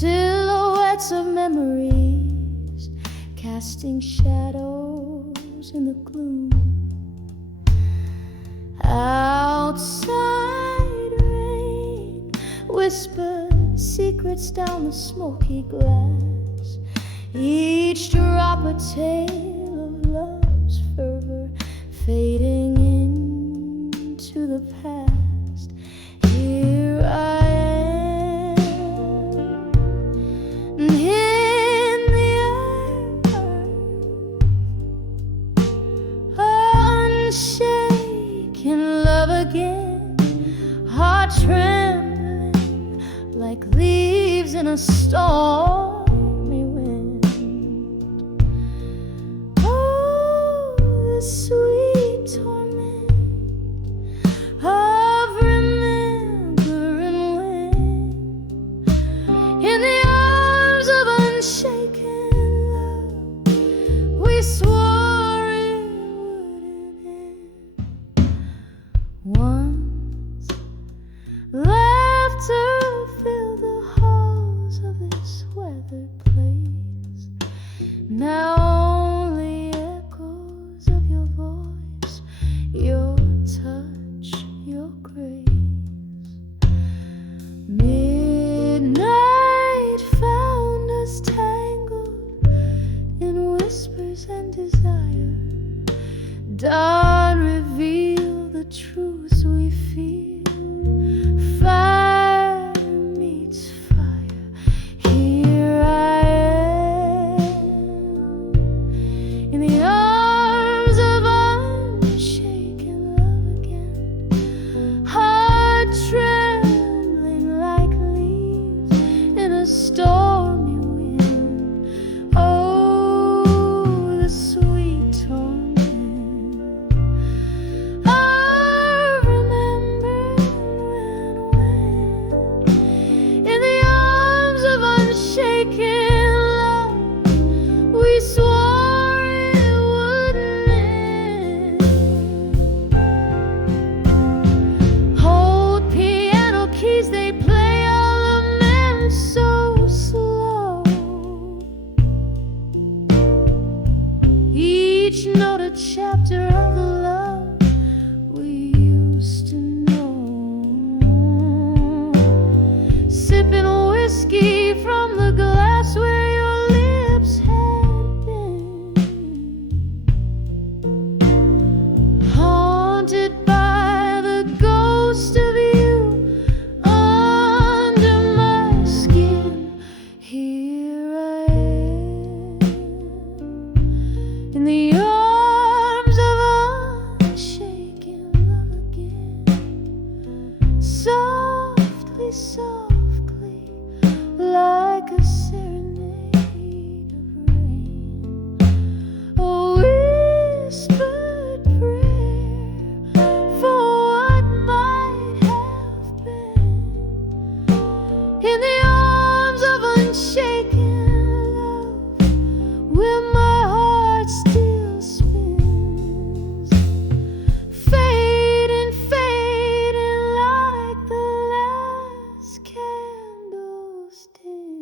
silhouettes of memories casting shadows in the gloom. Outside rain whispered secrets down the smoky glass, each drop a tale of love's fervor fading into the past. Here I am in the earth, unshaken love again, heart trembling like leaves in a stormy wind. Oh, the sweet torment of remembering when, in the arms of unshaken love, we swore it wouldn't end. Once laughter filled the halls of this weathered place. Now only echoes of your voice, your touch, your grace. Midnight found us tangled in whispers and desire. Dawn revealed the truths we feel. Fire meets fire. Here I am in the arms of unshaken love again, heart trembling like leaves in a stormy wind. Oh, the sweet torment of remembering when, in the arms of unshaken love, we swore it wouldn't end. Hold piano keys, they play all the men so slow. Each note a chapter of the love we used to know. Sipping whiskey from the glass where your lips had been. Haunted by the ghost of you under my skin. Here I am in the arms of unshaken love again. Softly, softly, like a serenade of rain, a whispered prayer for what might have been. In the arms of unshaken love, where my heart still spins, fading, fading like the last candles dim.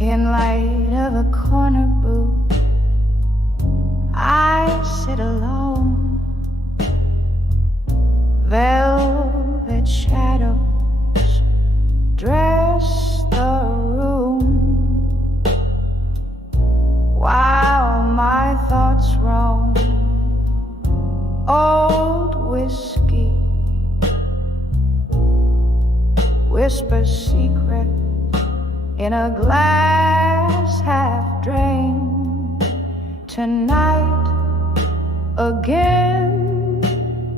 In light of a corner booth, I sit alone. Velvet shadows dress the room, while my thoughts roam. Old whiskey whispers secret in a glass half drained. Tonight again,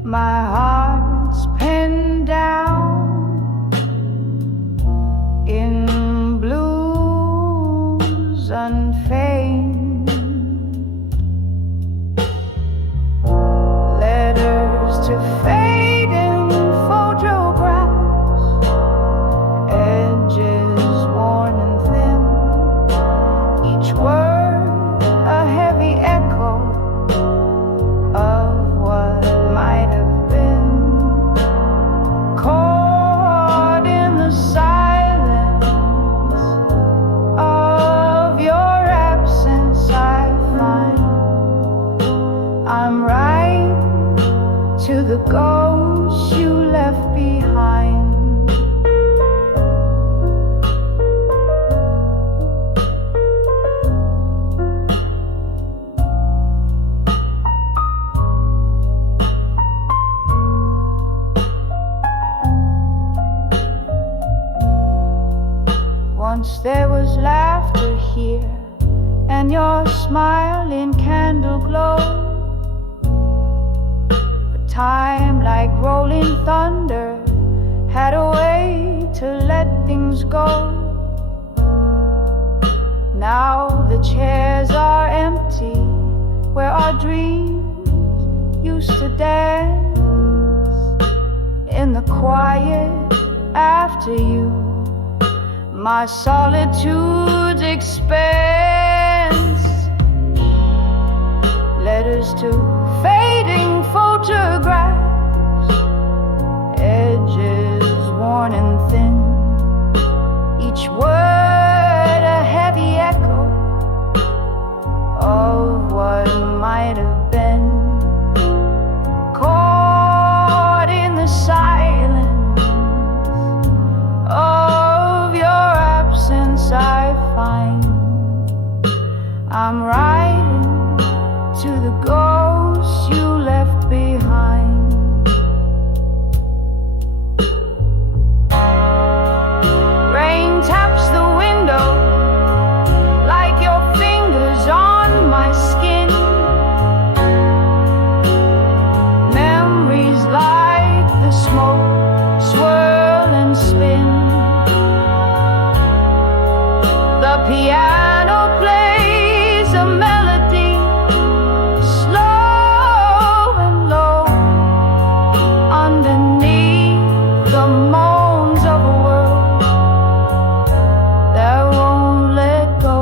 my heart's pinned down in blues unfeigned. ghosts you left behind. Once there was laughter here, and your smile in candle glow. But time, like rolling thunder, had a way to let things go. Now the chairs are empty where our dreams used to dance. In the quiet after you, my solitude's expanse. Letters to fading photographs, edges worn and thin, each word a heavy echo of what might have been. Caught in the silence of your absence, I find I'm writing to the ghosts you left behind. Rain taps the window like your fingers on my skin. Memories like the smoke swirl and spin. The piano plays a melody, slow and low, underneath the moans of a world that won't let go.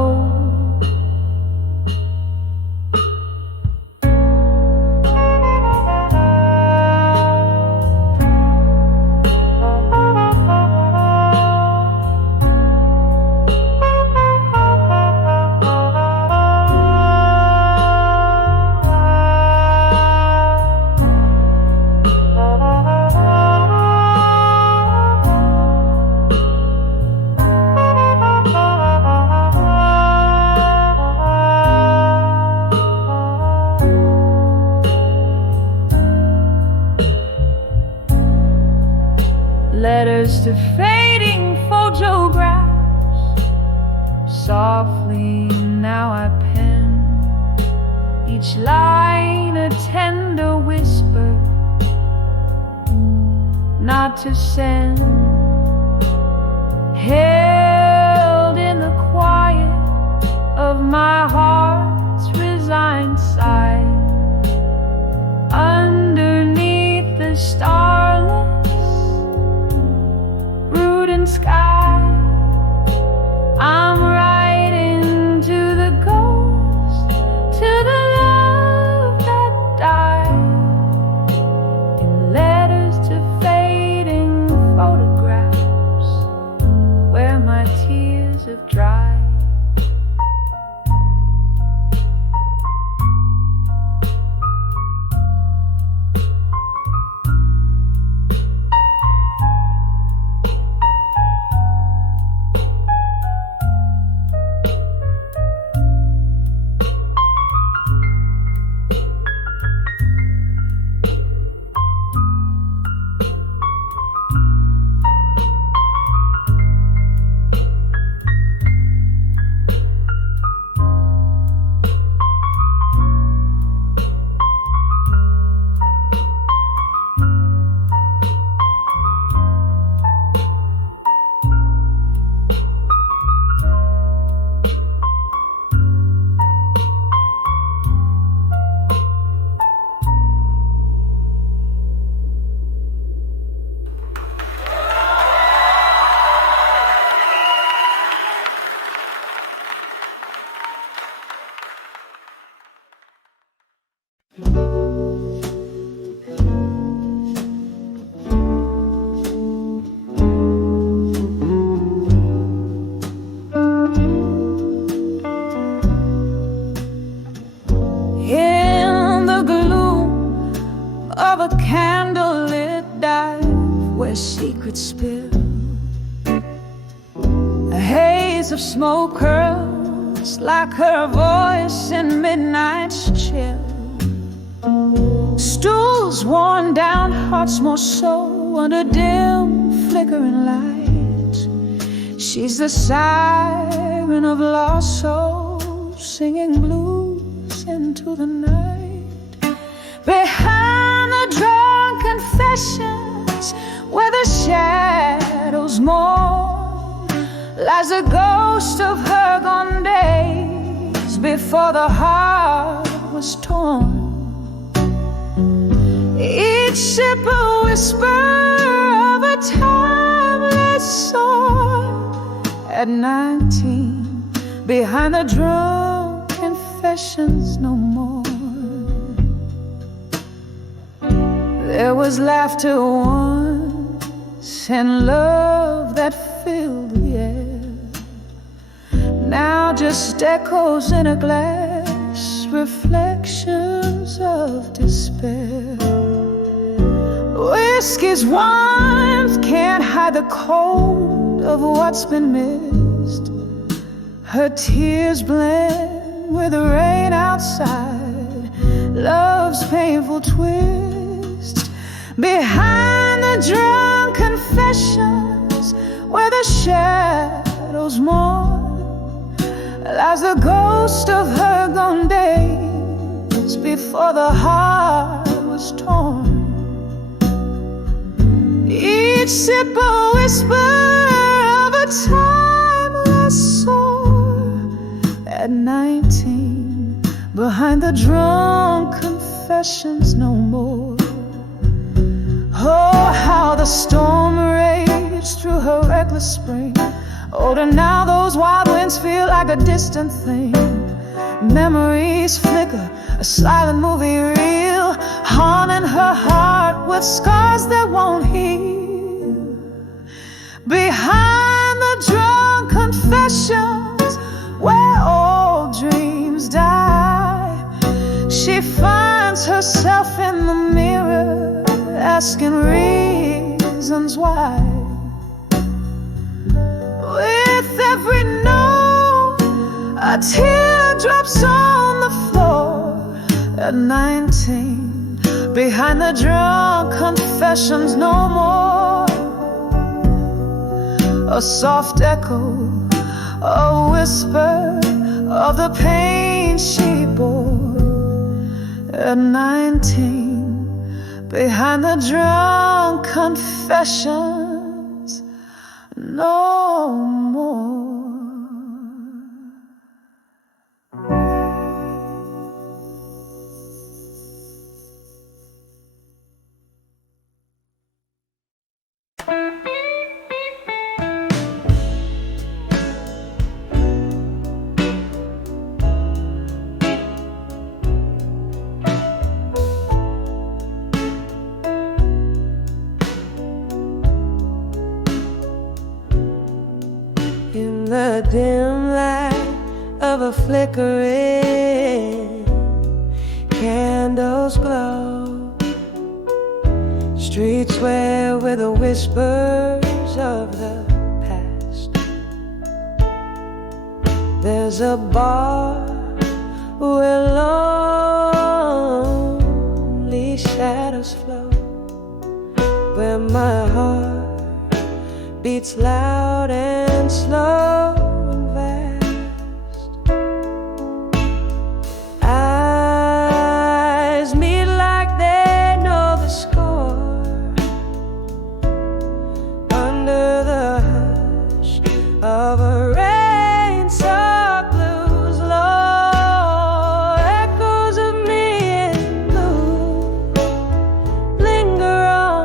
Letters to fading photographs, softly now I pen, each line a tender whisper, not to send. Held in the quiet of my heart's resigned sigh, underneath the starless sky, I'm writing to the ghost, to the love that died, in letters to fading photographs where my tears have dried. of a candlelit dive where secrets spill. A haze of smoke curls like her voice in midnight's chill. Stools worn down, hearts more so under dim flickering lights. She's the siren of lost souls singing blues into the night. Behind the drunk confessions where the shadows mourn lies the ghost of her gone days before the heart was torn. Each sip a whisper of a timeless soul. At 19, behind the drunk confessions no more. There was laughter once and love that filled the air. Now just echoes in a glass, reflections of despair. Whiskey's warmth can't hide the cold of what's been missed. Her tears blend with the rain outside, love's painful twist. Behind the drunk confessions where the shadows mourn lies the ghost of her gone days before the heart was torn. Each sip a whisper of a timeless soul. At 19, behind the drunk confessions no more. Oh, how the storm raged through her reckless spring. Older now, those wild winds feel like a distant thing. Memories flicker, a silent movie reel, haunting her heart with scars that won't heal. Behind the drunk confessions where old dreams die, she finds herself in the mirror, asking reasons why. With every note, a tear drops on the floor. At 19, behind the drunk confessions no more. A soft echo, a whisper of the pain she bore. At 19, behind the drunk confessions no more. In the dim light of a flickering candles glow, streets sway with the whispers of the past. There's a bar where lonely shadows flow, where my heart beats loud and slow and fast. Eyes meet like they know the score, under the hush of a rain-soaked blues low. Echoes of me in blue linger on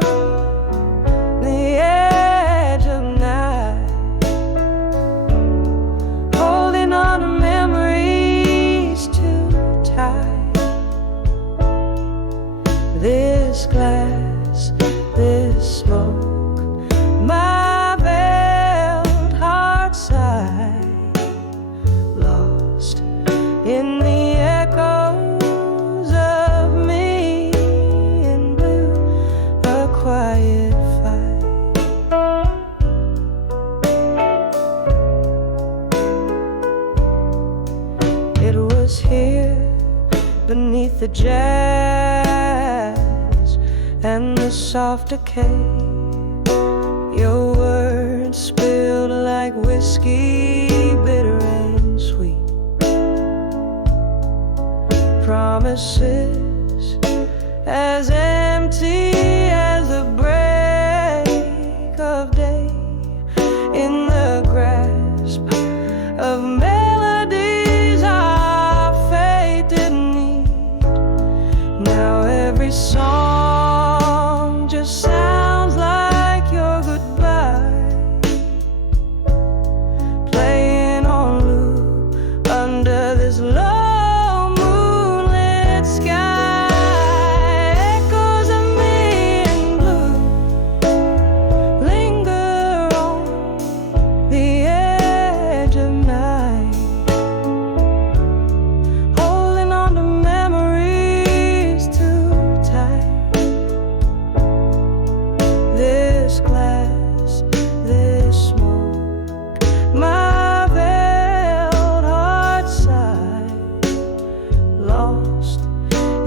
the edge of night, holding on to memories too tight. This glass, this smoke, my veiled heart sigh, lost in the echoes of me in blue. was here beneath the jazz and the soft decay. Your words spilled like whiskey, bitter and sweet. Promises as empty as the break of day in the grasp of melodies our fate didn't need. Now every song just sounds like your goodbye, playing on loop under this low moonlit sky. Echoes of me in blue linger on the edge of night, holding on to memories too tight. This glass, this smoke, my veiled heart sighed, lost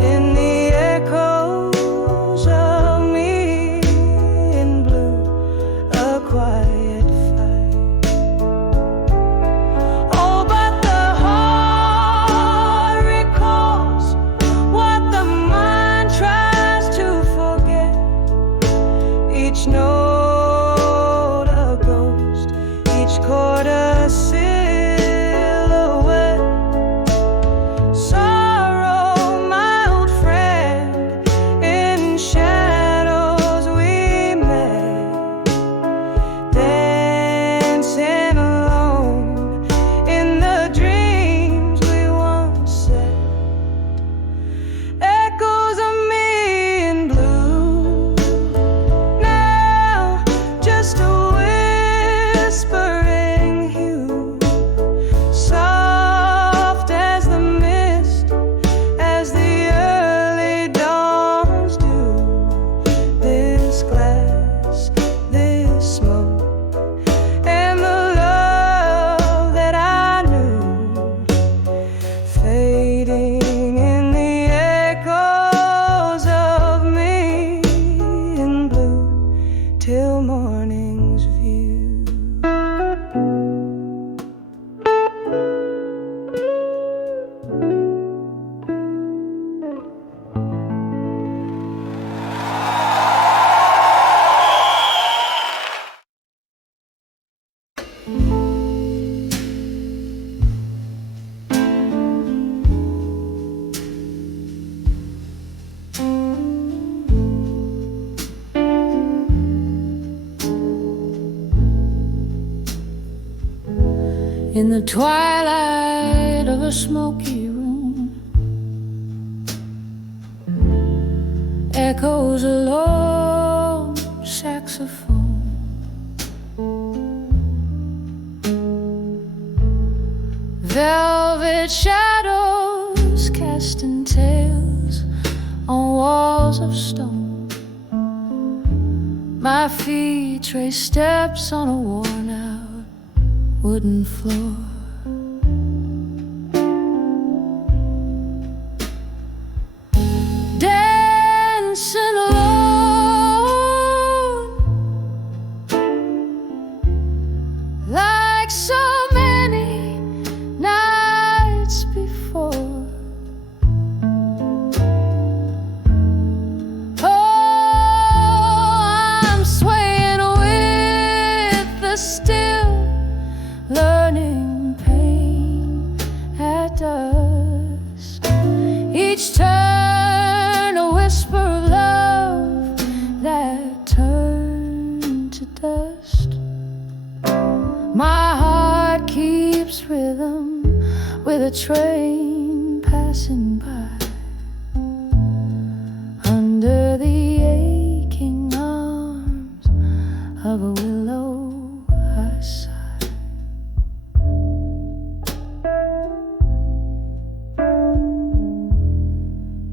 in the echoes of me in blue, a quiet fight. Oh, but the heart recalls what the mind tries to forget. Each note a ghost, each chord a silhouette. Sorrow, my old friend, in shadows we met, dancing alone in the dreams we once set. Echoes of me in blue, now just a whispering hue, soft as the mist, as the early dawns do. This glass, this smoke, and the love that I knew, fading in the echoes of me in blue till morning's view. In the twilight of a smoky room, echoes a lone saxophone. Velvet shadows casting tales on walls of stone. My feet trace steps on a worn out wooden floor. Dancing alone, like so many nights before. Oh, I'm swaying with the still learning pain at dusk. Each turn a whisper of love that turned to dust. My heart keeps rhythm with a train passing by, under the aching arms of a willow I sigh.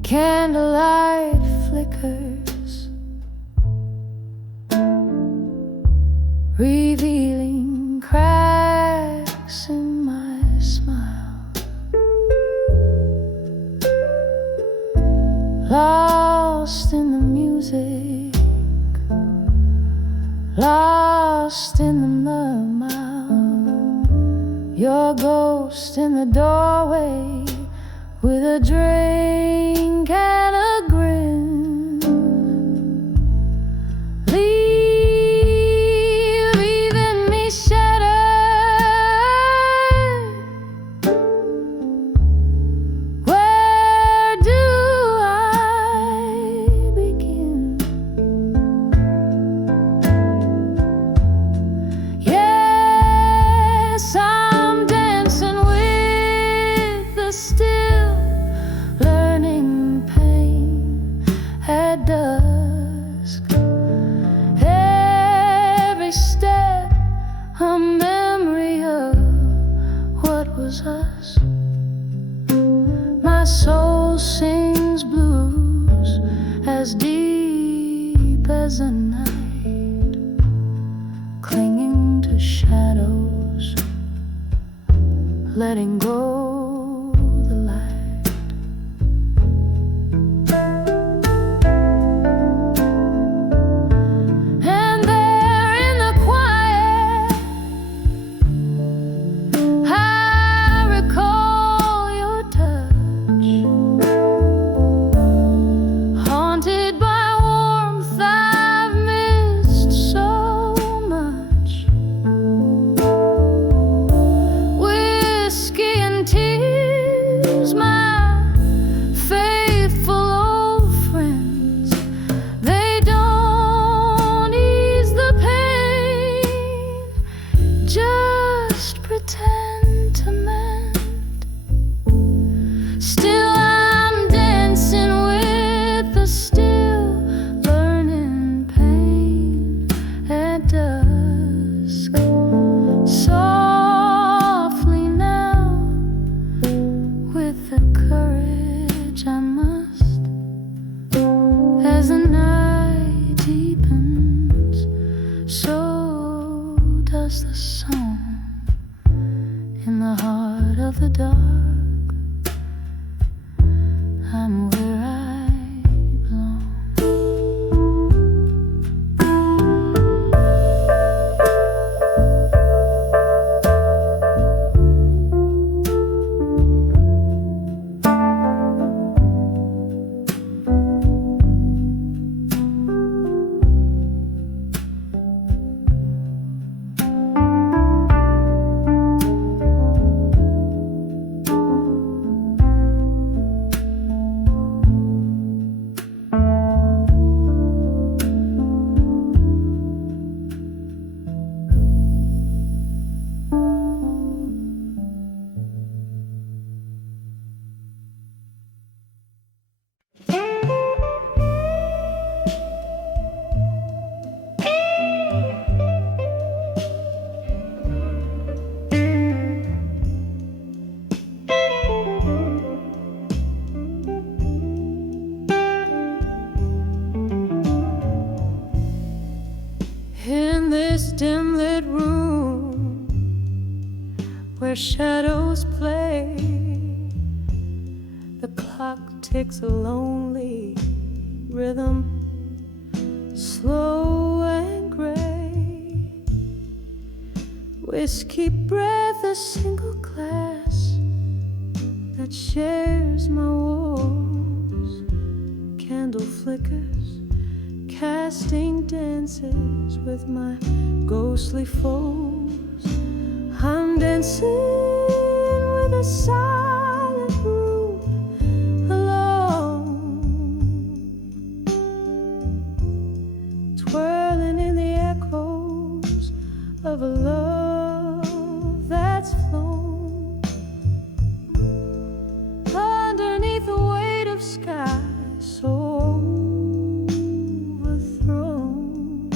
Candlelight flickers, revealing cracks in my smile. lost in the music, lost in the murmur. Your ghost in the doorway with a drink and a grin. Leaving me shattered. Where do I begin? Yes, I'm dancing with the still learning pain at dusk. Every step a memory of what was us. My soul sings blues as deep as a night, clinging to shadows, letting go the light. And there in the quiet, I recall your touch, haunted by warmth I've missed so much. Whiskey and tears, my faithful old friends, they don't ease the pain, just pretend to mend. Still I'm dancing with the still learning pain at dusk. Softly now, with the courage I must, as the night deepens, so does the song in the heart of the dark. I'm where I belong. In this dim lit room where shadows play, the clock ticks a lonely rhythm, slow and gray. Whiskey breath, a single glass that shares my walls. Candle flickers, casting dances with my ghostly foes. I'm dancing with a silent room alone, twirling in the echoes of a love that's flown underneath the weight of sky so overthrown.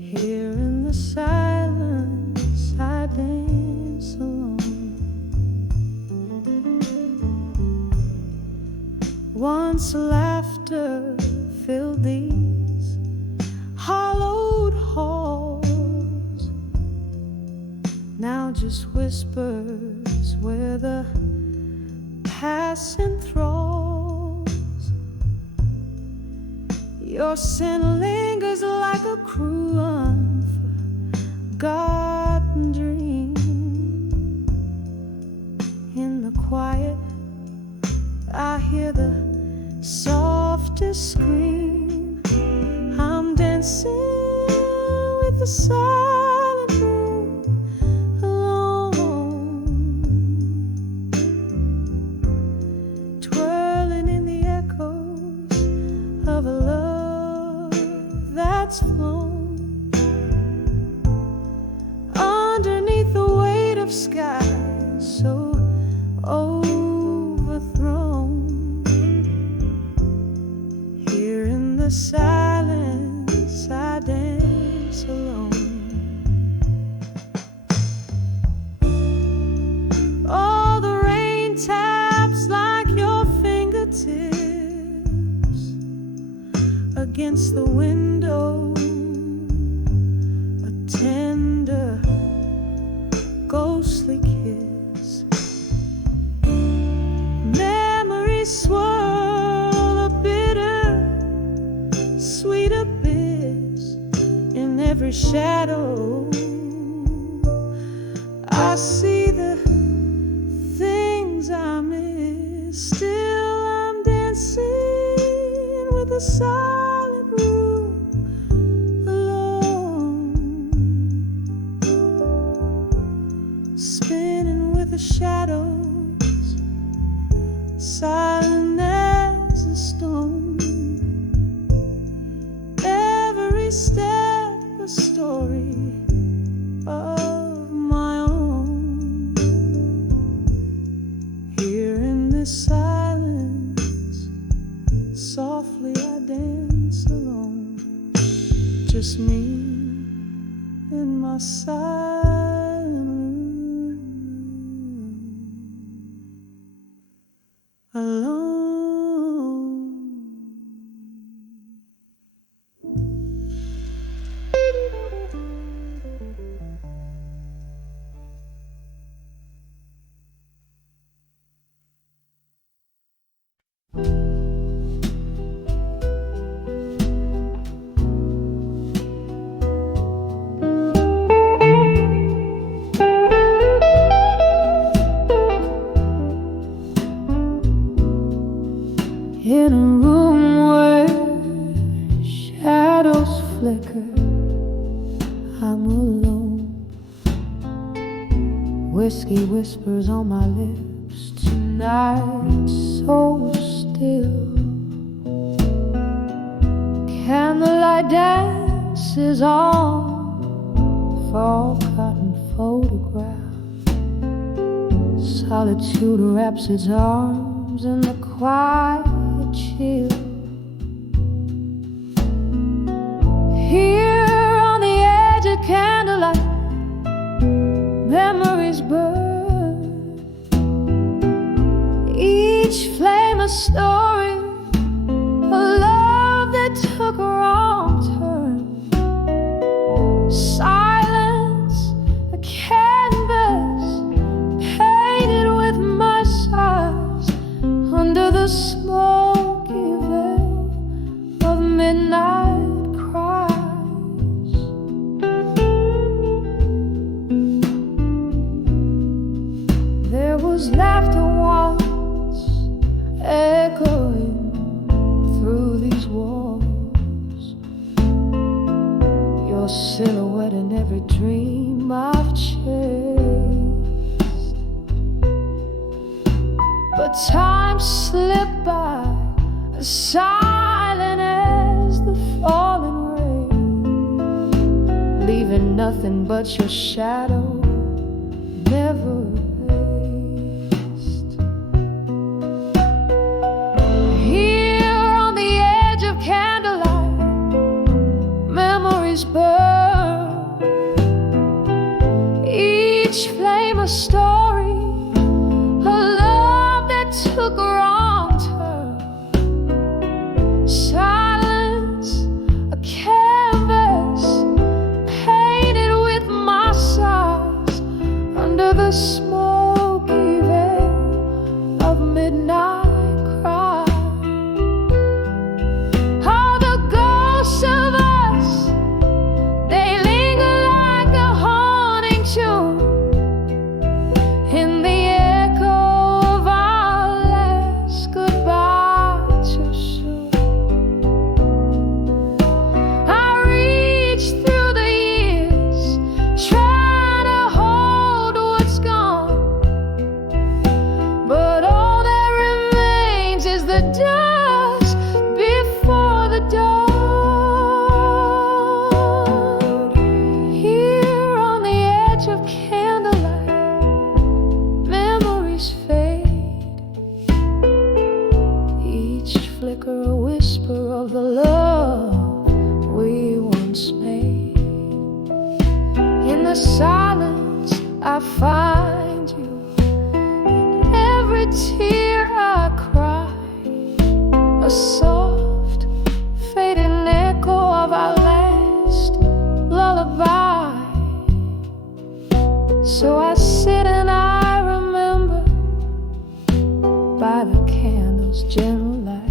Here in the silence I dance alone. Once laughter filled these hollowed halls, now just whispers where the past enthralls. Your scent lingers like a cruel unforgotten dream. In the quiet, I hear the softest scream. I'm dancing with the silent moon alone, twirling in the echoes of a love that's flown underneath the weight of skies so overthrown. Here in the silence I dance alone. All the rain taps like your fingertips against the window, a tender ghostly kiss. Memories swirl a bitter, sweet abyss. In every shadow I see the things I miss. Still I'm dancing with the silent room alone, spinning with the shadows, silent as a stone. Every step a story of my own. Here in this silence, softly I dance alone. Just me in my silent room alone. In a room where shadows flicker, I'm alone. Whiskey whispers on my lips tonight, so still. Candlelight dances on fall cotton photograph. Solitude wraps its arms in the quiet chill. Here on the edge of candlelight, memories burn. Each flame a story, a love that took a wrong turn. Silence, a canvas painted with my sighs under the smoky veil of midnight cries. There was laughter once echoing through these walls, your silhouette in every dream I've chased. But time slipped by, as silent as the falling rain, leaving nothing but your shadow, never erased. Here on the edge of candlelight, memories burn. Each flame a story, a love that took a wrong turn. Silence, a canvas painted with my sighs flicker, a whisper of the love we once made. In the silence I find you, in every tear I cry, a soft fading echo of our last lullaby. So I sit and I remember by the candle's gentle light,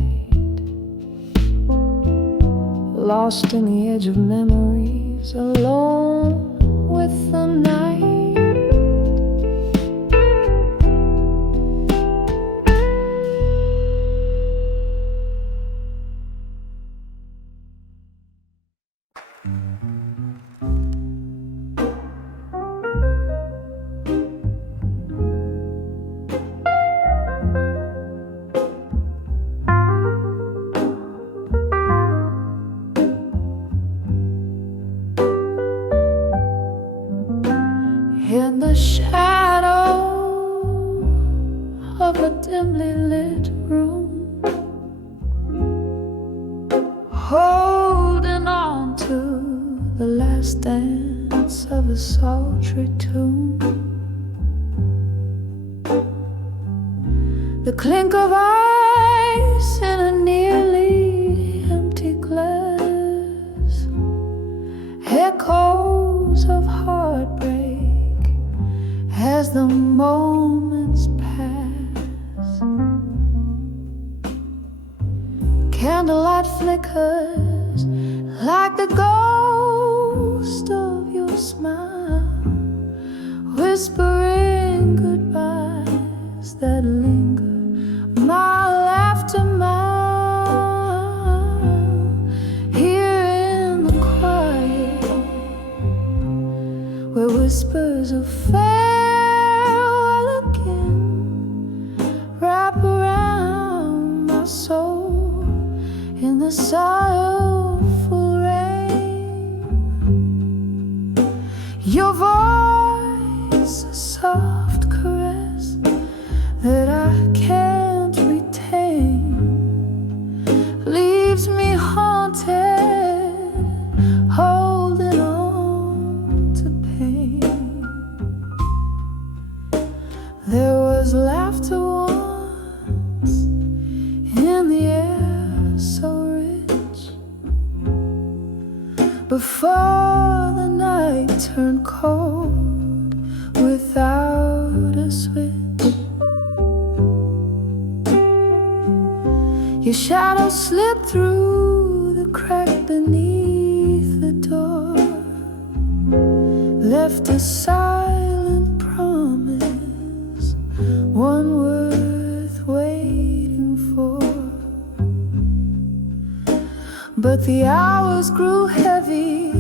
lost in the edge of memories, alone with the night. In the shadow of a dimly lit room, holding on to the last dance of a sultry tune, the clink of ice in a nearly empty glass, echoes of heartbreak as the moments pass. Candlelight flickers like the ghost of your smile, whispering goodbyes that linger mile after mile. Here in the quiet, where whispers of in the soulful rain, your voice, a soft caress that I can't retain, leaves me haunted, holding on to pain. There was laughter once in the air, so rich, before the night turned cold without a switch. Your shadow slipped through the crack beneath the door, left a silent promise, one worth waiting for. But the hours grew heavy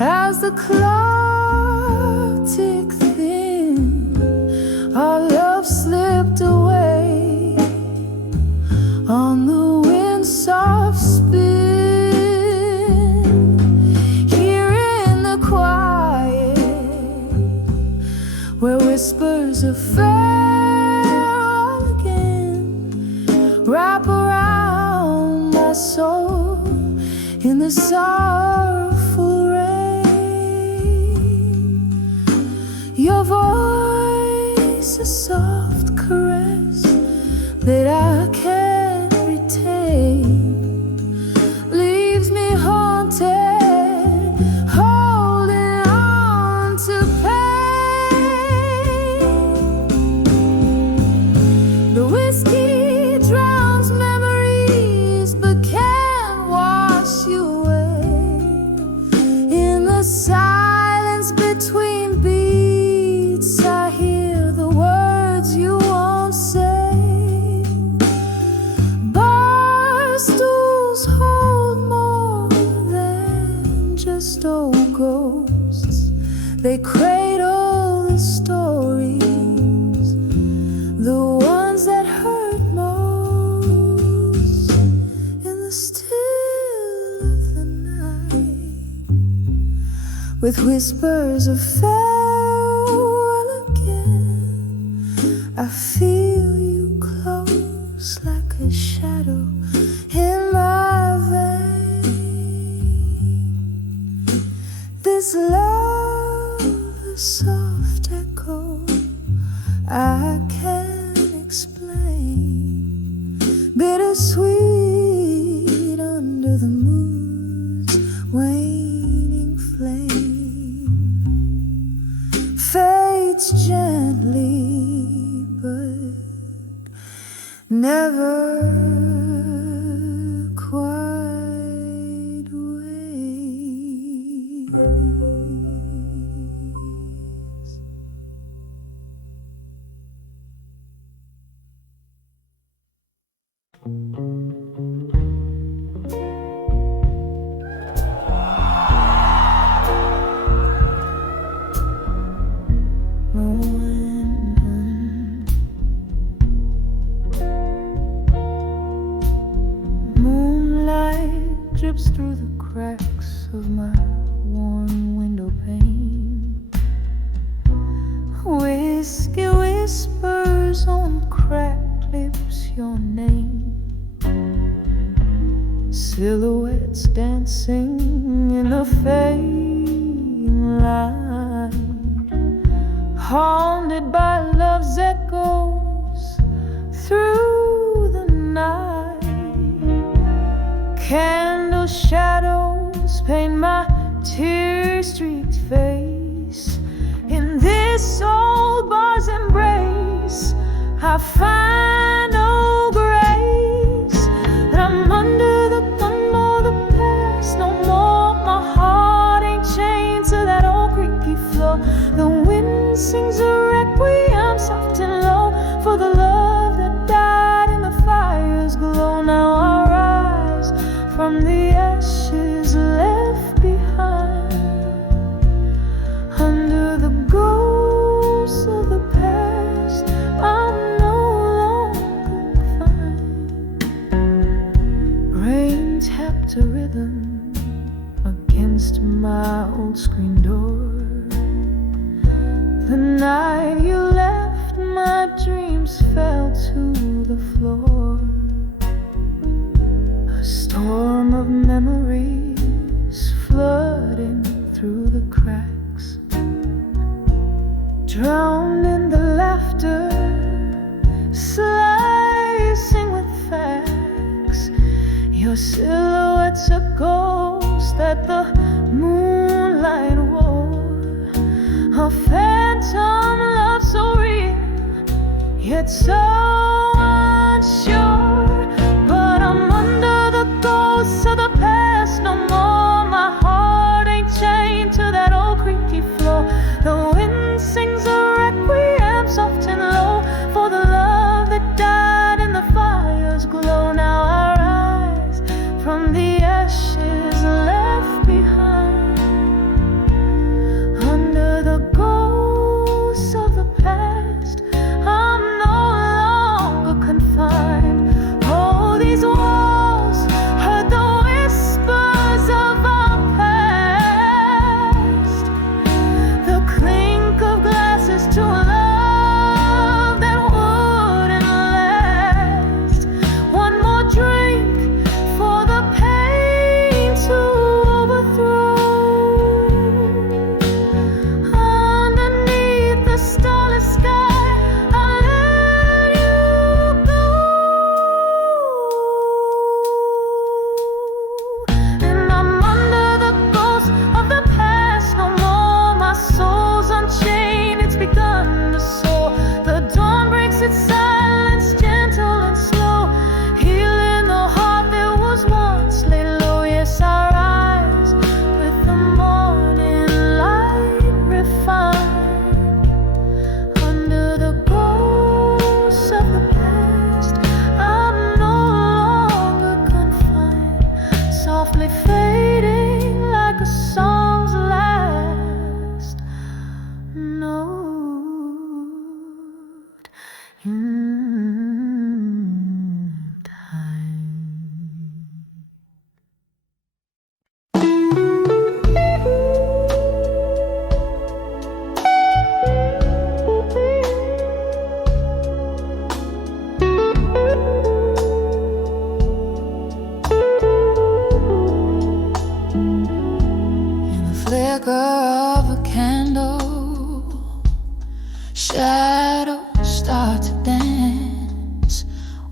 as the clock ticked thin. Our love slipped away on the wind's soft spin. Here in the quiet, where whispers of farewell again wrap around my soul, in the sorrowful rain, your voice, a soft caress that I can't retain, leaves me haunted, holding on to pain. The whiskey drowns memories but can't wash you away. In the silence between beats, I hear the words you won't say. Bar stools hold more than just old ghosts. They cradle the stories, the ones that hurt most, in the still of the night, with whispers of farewell again. I feel you close like a shadow This love, a soft echo I can't explain, bittersweet under the moon's waning flame, fades gently but never quite wanes. Moonlight drips through the cracks of my worn window pane. Whiskey whispers on cracked lips your name. Silhouettes dancing in the fading light, haunted by love's echoes through the night. Candle shadows paint my tear-streaked face. In this old bar's embrace, I find no grace. That I'm under the thumb of the past no more. My heart ain't chained to that old creaky floor. The wind sings a requiem soft and low for the love that died in the fire's glow. Now I rise from the ashes left behind, under the ghosts of the past I'm no longer confined. Rain tapped a rhythm against my old screen door. The night you left, my dreams fell to the floor. A storm of memories flooding through the cracks, drowned in the laughter, slicing with facts. Your silhouette's a ghost that the moonlight wore, a phantom love so real, yet so unsure. But I'm under the ghosts of the past no more. My heart ain't chained to that old creaky floor. The wind sings a requiem soft and low for the love that died in the fire's glow. Now I rise from the ashes left behind, under the ghosts of the past I'm no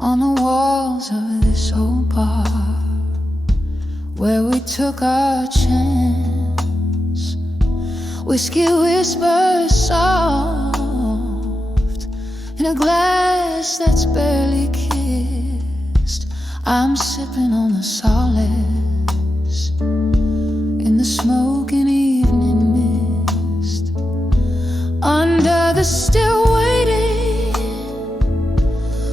on the walls of this old bar where we took our chance. Whiskey whispers soft in a glass that's barely kissed. I'm sipping on the solids in the smoking evening mist. Under the still waiting,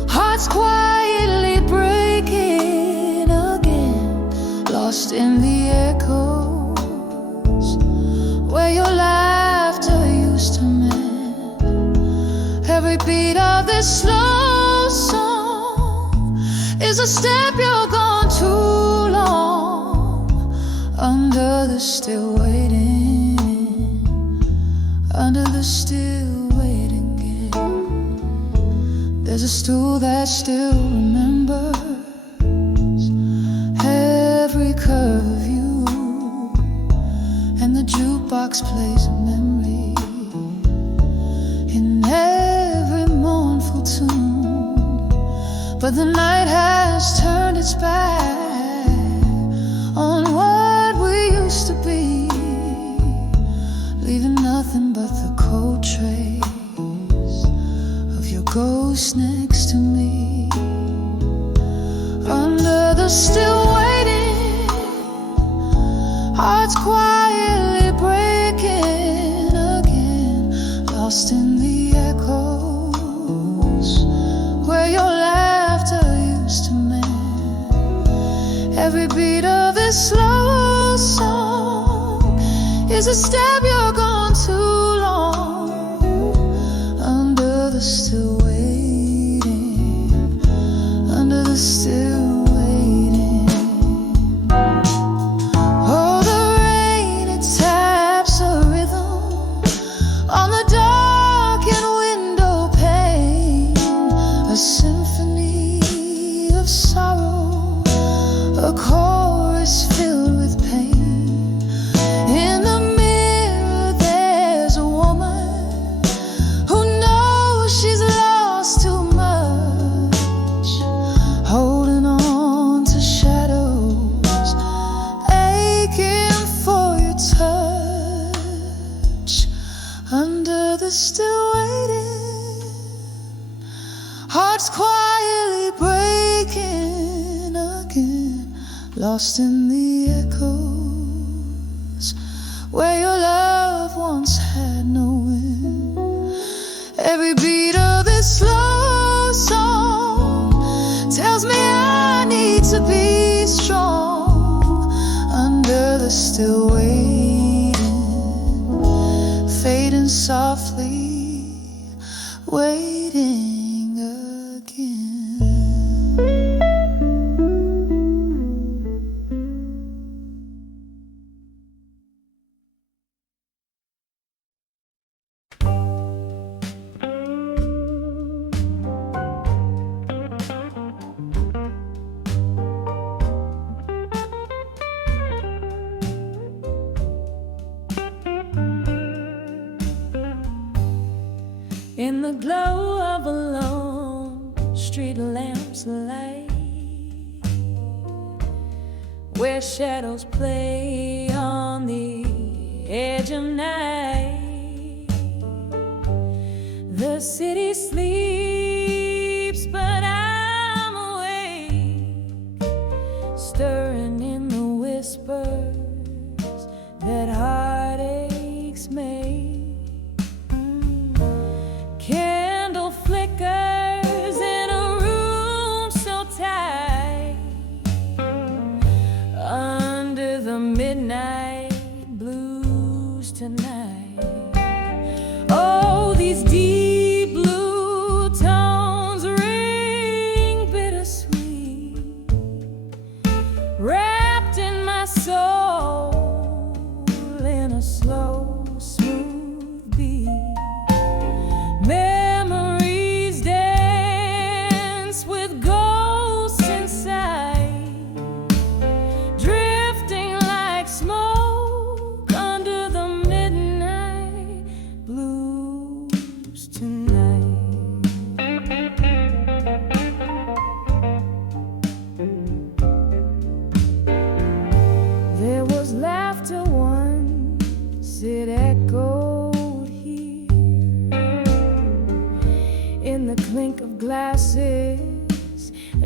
hearts quietly breaking again, lost in the echoes where your laughter used to mend. Every beat of this slow song is a step you're gone too long. Under the still waiting, under the still waiting game, there's a stool that still remembers every curve of you, and the jukebox plays a memory in every mournful tune. But the night has turned its back on what we used to be, leaving nothing but the cold trace of your ghost next to me. Under the still waiting, hearts quietly breaking again, lost in the echoes where your laughter used to mend. Every beat of this slow song is a step you're gone too long. Under the still waiting, under the still waiting. Oh, the rain, it taps a rhythm on the darkened window pane, a symphony of sorrow, a chorus filled with pain. In the mirror there's a woman who knows she's lost too much, holding on to shadows, aching for your touch. Under the still waiting, hearts quietly breaking again, lost in the echoes where your love once had no end. Every beat of this slow song tells me I need to be strong. Under the still waiting, fading softly, waiting again. In the glow of a lone street lamp's light, where shadows play on the edge of night, the city sleeps, but I'm awake, stirring in the whispers that heartaches make. Candle flickers in a room so tight, under the midnight blues tonight. Oh, these deep blue tones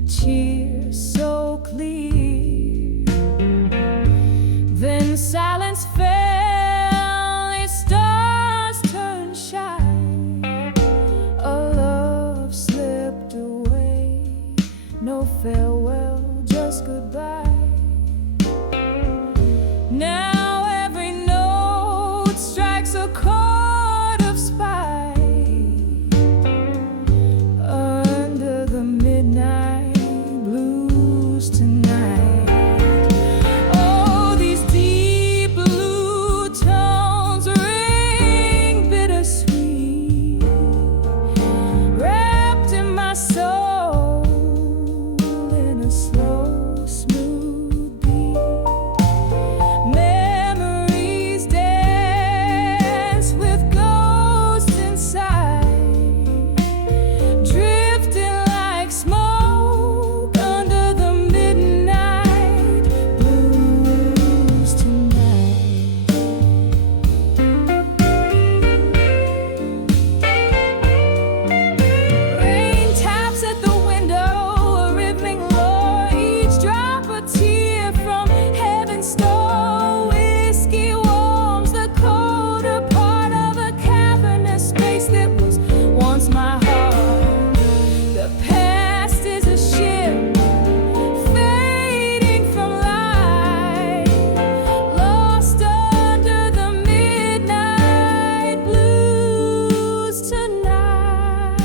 cheer so clear. Then silence fell, its stars turned shy. A love slipped away, no farewell, just goodbye. Now every note strikes a chord of spite. Under the midnight blues tonight. Oh, these deep blue tones ring bittersweet, wrapped in my soul in a slow, smooth beat. Memories dance with ghosts inside, drifting like smoke under the midnight blues tonight. Rain taps at the window, a rhythmic roar, each drop a tear from heaven's store. Whiskey warms the colder part of a cavernous space that was once my heart. The past is a ship fading from light, lost under the midnight blues tonight.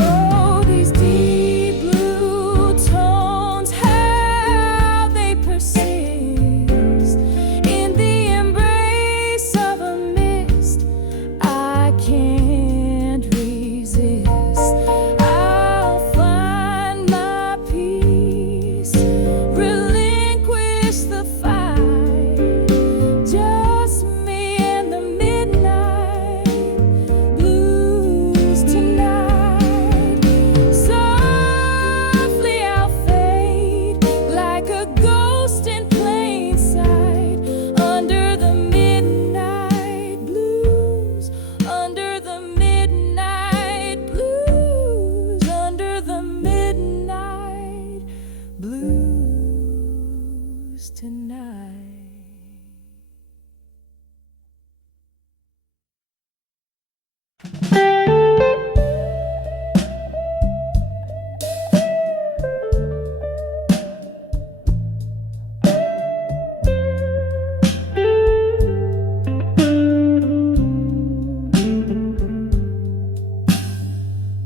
Oh, these deep blue tones, how they persist in the embrace of a mist I can't resist. I'll find my peace, relinquish the fight, just me and the midnight blues tonight. Softly I'll fade like a ghost in plain sight, under the midnight blues, under the midnight blues, under the midnight blues tonight.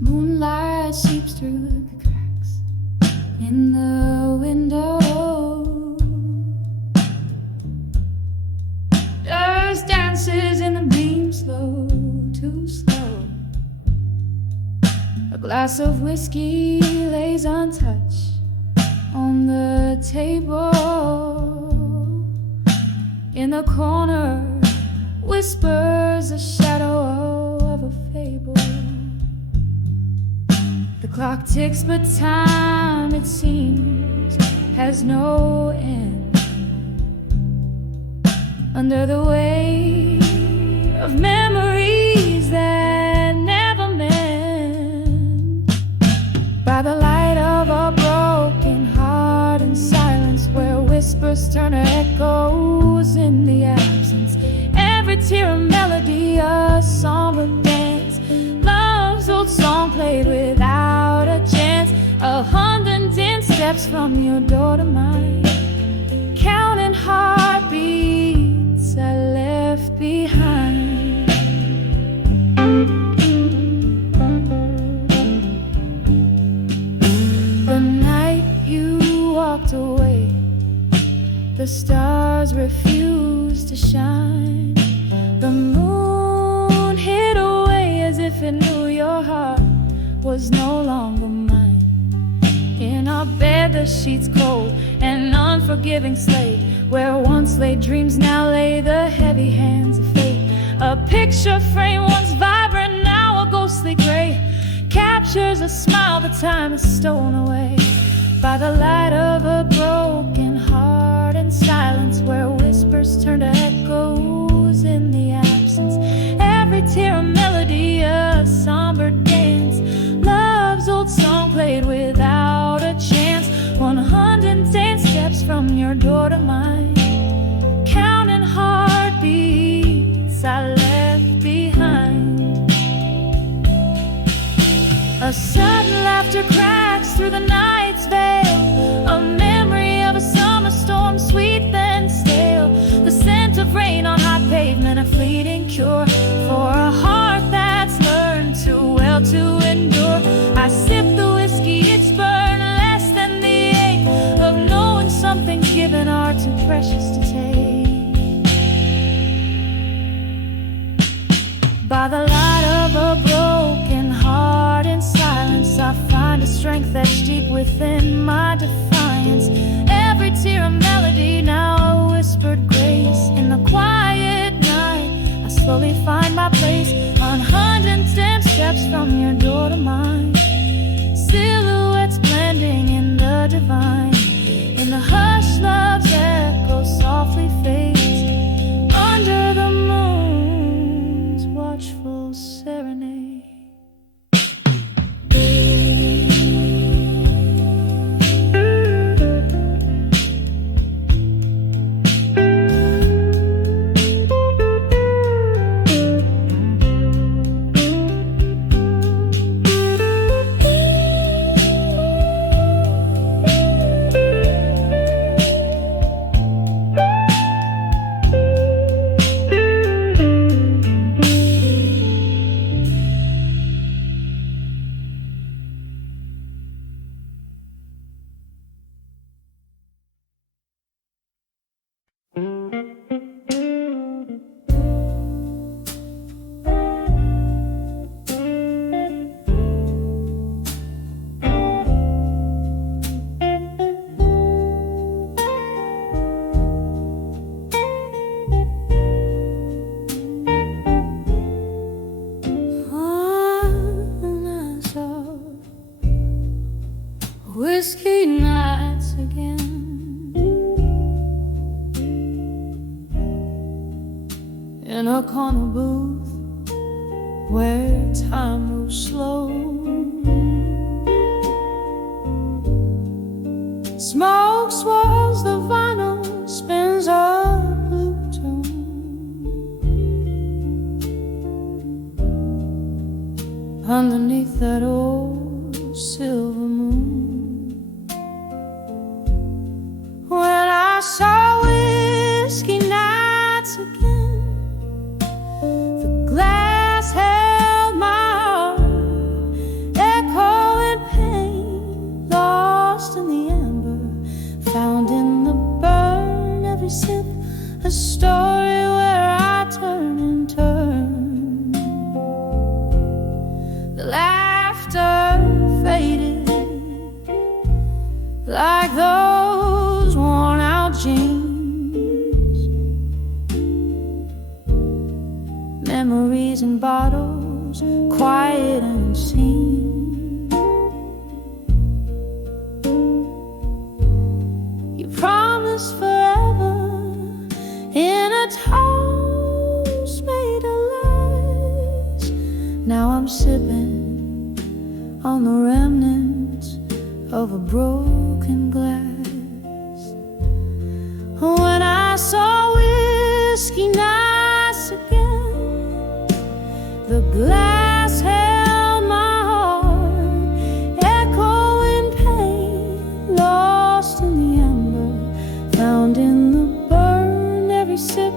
Moonlight seeps through the cracks in the window. Dust dances in the beam, slow, too slow. A glass of whiskey lays untouched on the table. In the corner whispers a shadow of a fable. The clock ticks, but time, it seems, has no end. Under the weight of memories that never mend, by the light of a broken heart in silence, where whispers turn to echoes in the absence. Every tear a melody, a somber dance, love's old song played without a chance. 110 steps from your door to mine, counting heartbeats I left behind. The night you walked away, the stars refused to shine. The moon hid away as if it knew your heart was no longer mine. In our bed the sheets cold, an unforgiving slate, where once lay dreams now lay the heavy hands of fate. A picture frame once vibrant, now a ghostly gray, captures a smile the time has stolen away. By the light of a broken heart in silence, where whispers turn to echoes in the absence. Every tear a melody, a somber dance. Love's old song played without a chance. 110 steps from your door to mine, counting heartbeats I left behind. A sudden laughter cracks through the night's veil, a memory of a summer storm, sweet then stale. The scent of rain on hot pavement, a fleeting cure for a heart that's learned too well to endure. I sip the whiskey, it's burned less than the ache of knowing something's given are too precious to take. By the light of a broken heart in silence, I find a strength that's deep within my defiance. Every tear a melody, now a whispered grace. In the quiet night, I slowly find my place. 110 steps from your door to mine, silhouettes blending in the divine. In the hush, love's echo softly fades under the moon's watchful serenade. Whiskey nights again, in a corner booth where time moves slow. Smoke swirls the vinyl, spins a blue tone. Underneath that old silver moon, when I saw whiskey nights again, the glass held my heart, echoing pain, lost in the amber, found in the burn. Every sip a story where I turn and turn. The laughter faded like those worn out jeans. Memories in bottles, quiet and unseen. You promised forever in a toast made of lies. Now I'm sipping on the remnants of a broken glass. When I saw whiskey nights again, the glass held my heart, echoing pain, lost in the amber, found in the burn. Every sip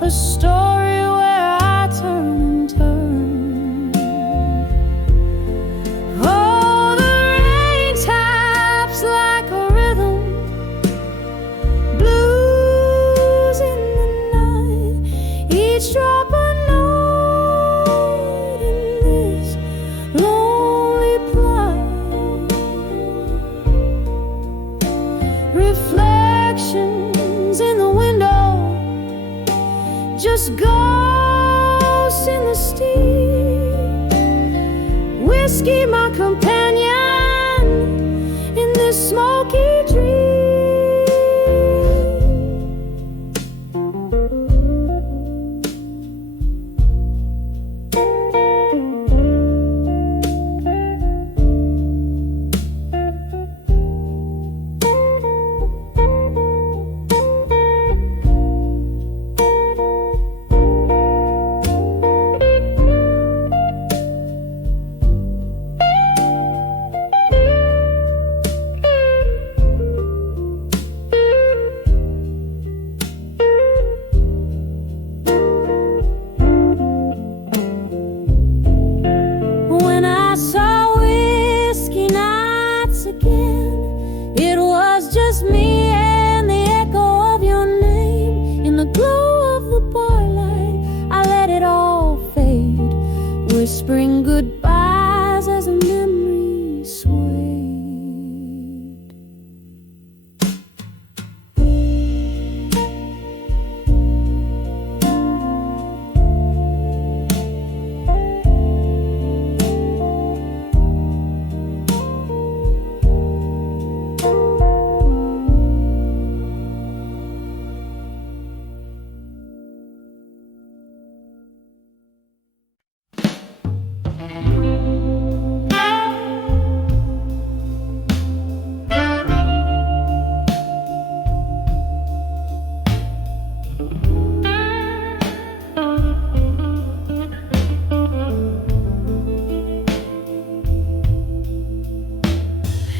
a story where I turn and turn. Oh, the rain taps like a rhythm, blues in the night, each drop a note in this lonely plight. Reflections in the window, just ghosts in the steam. Whiskey my companion in this smoky dream.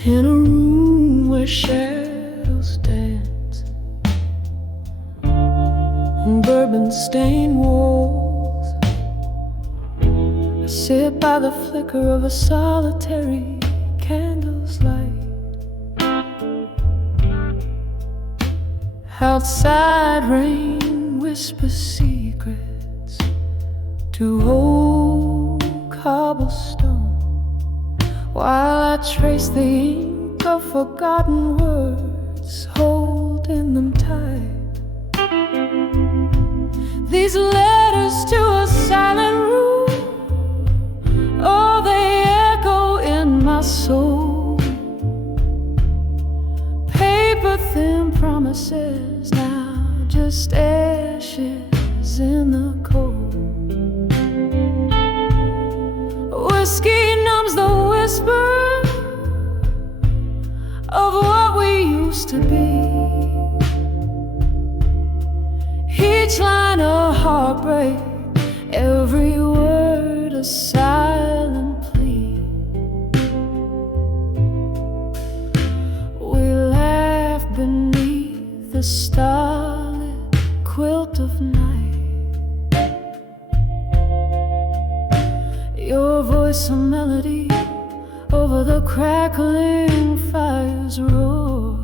In a room where shadows dance and bourbon-stained walls, I sit by the flicker of a solitary candle's light. Outside rain whispers secrets to old cobblestone, while I trace the ink of forgotten words, holding them tight. These letters to a silent room, oh, they echo in my soul. Paper thin promises, now just ashes in the cold. Whiskey numbs the whisper of what we used to be. Each line a heartbreak, every word a silent plea. We laugh beneath the starlit quilt of night. Your voice a melody over the crackling fire's roar.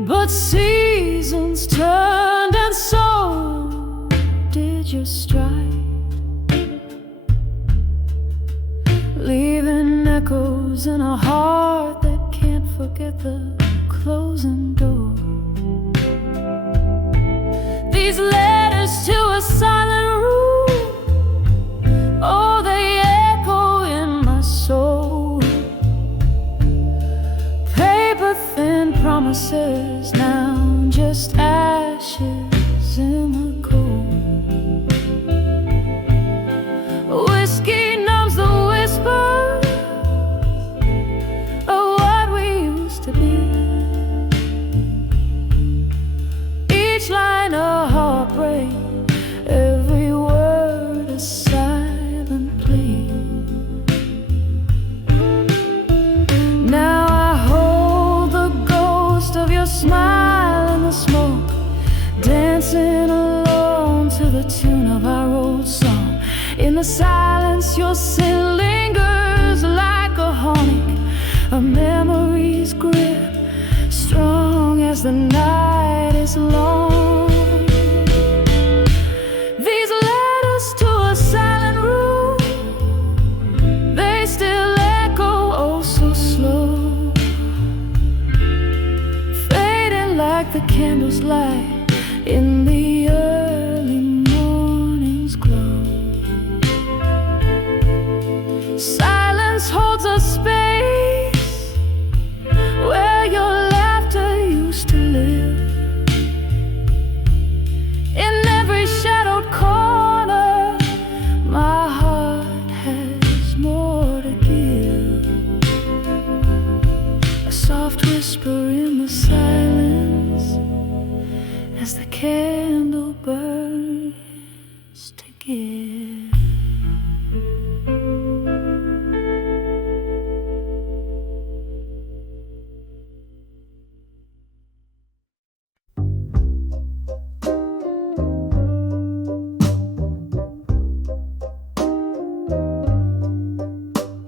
But seasons turned and so did your stride, leaving echoes in a heart that can't forget the closing door. These letters to a silent room, oh, they echo in my soul. Paper thin promises, now just ashes in the cold. Whiskey numbs the whisper of what we used to be. Each line a heartbreak, every word a silent plea. Now I hold the ghost of your smile in the smoke, dancing alone to the tune of our old song. In the silence your sin lingers like a haunting, a memory's grip, strong as the night is long. These letters to a silent room, they still echo oh so slow, fading like the candle's light in the early morning's glow. Silence holds a space where your laughter used to live. In every shadowed corner, my heart has more to give. A soft whisper in the silence as the candle burns to give.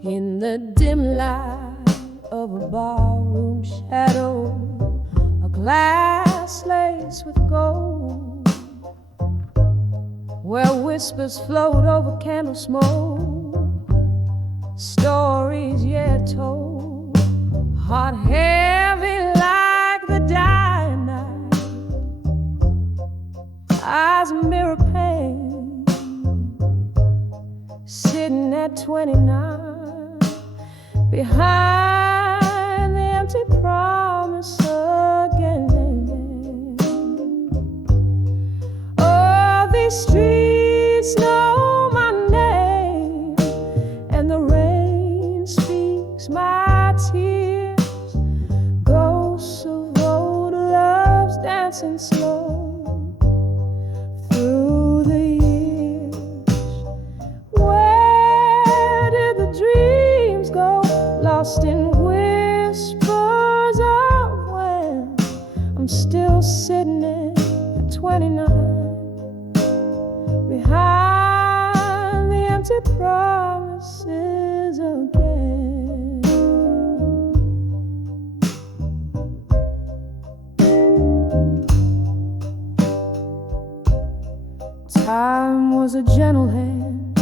In the dim light of a barroom shadow, a glass laced with gold, where whispers float over candle smoke, stories yet told, heart heavy like the dying night, eyes mirror pain, sitting at 29 behind the empty promise again. Oh, these streets know my name, and the rain speaks my tears, ghosts of old love. dancing slow through the years. Where did the dreams go? Lost in whispers of when I'm still sitting at 29 behind the empty promises again. Time was a gentle hand,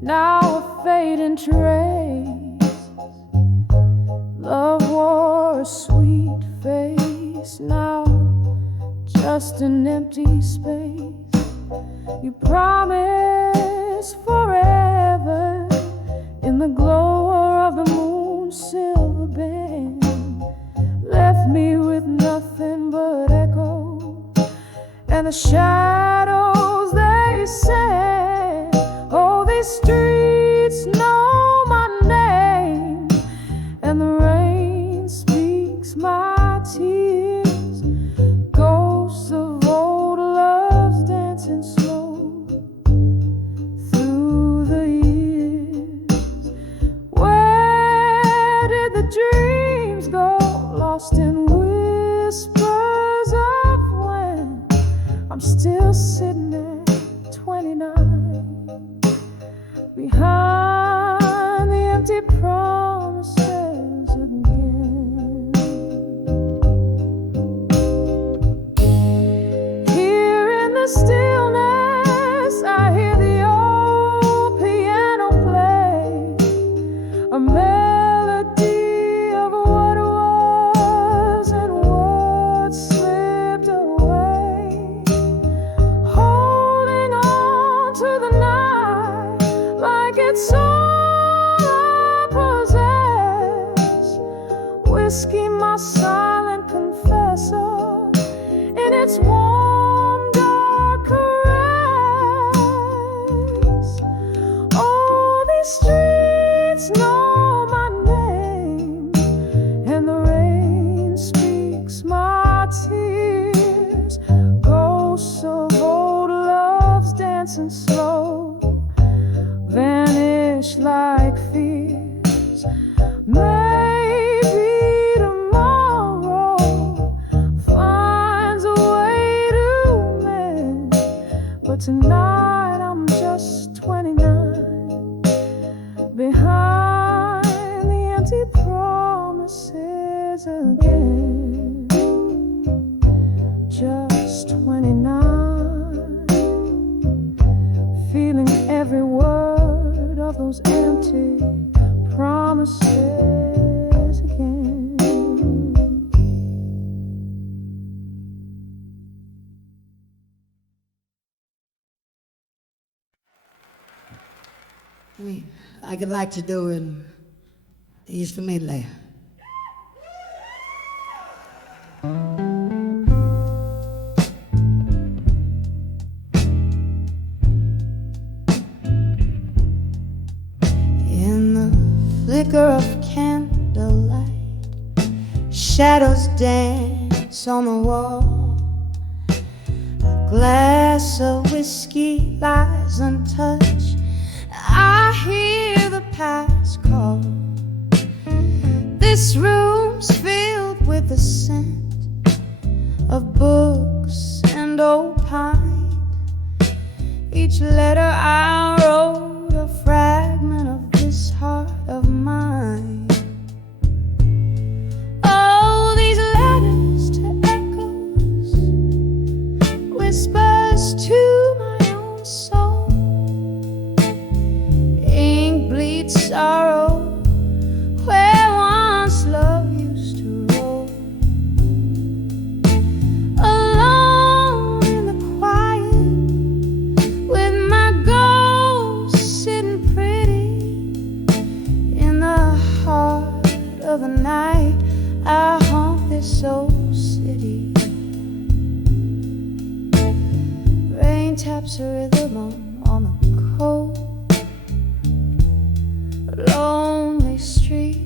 now a fading trace. Love wore a sweet face, now just an empty space. You promised forever in the glow of the moon's silver band. Left me with nothing but echo and the shadows they said. Oh, these streets know my name, and the rain speaks my tears. Ghosts of old loves dancing slow through the years. Where did the dreams go? Lost in whispers of when I'm still sitting at 29 behind the empty promises again. Here in the stillness, I hear the old piano play a melody of what was and what slipped away. Holding on to the night like it's all I possess. Whiskey, my silent confessor, in its warm, dark caress. Oh, these streets know my name, and the rain speaks my tears. Ghosts of old loves dancing slow vanish like fears. Maybe tomorrow finds a way to mend, but tonight I'm just 29 behind the empty promises again. Just 29, feeling every word of those empty promises again. I could like to do in East Medley. In the flicker of candlelight, shadows dance on the wall. A glass of whiskey lies untouched. I hear the past call. This room's filled with the scent of books and old pine. Each letter I wrote a fragment of this heart of mine. Oh, these letters to echoes, whispers to my own soul. Ink bleeds sorrow where once love used to roll. Alone in the quiet with my ghost sitting pretty in the heart of the night, I haunt this old city. Rain taps a rhythm on the cold lonely street.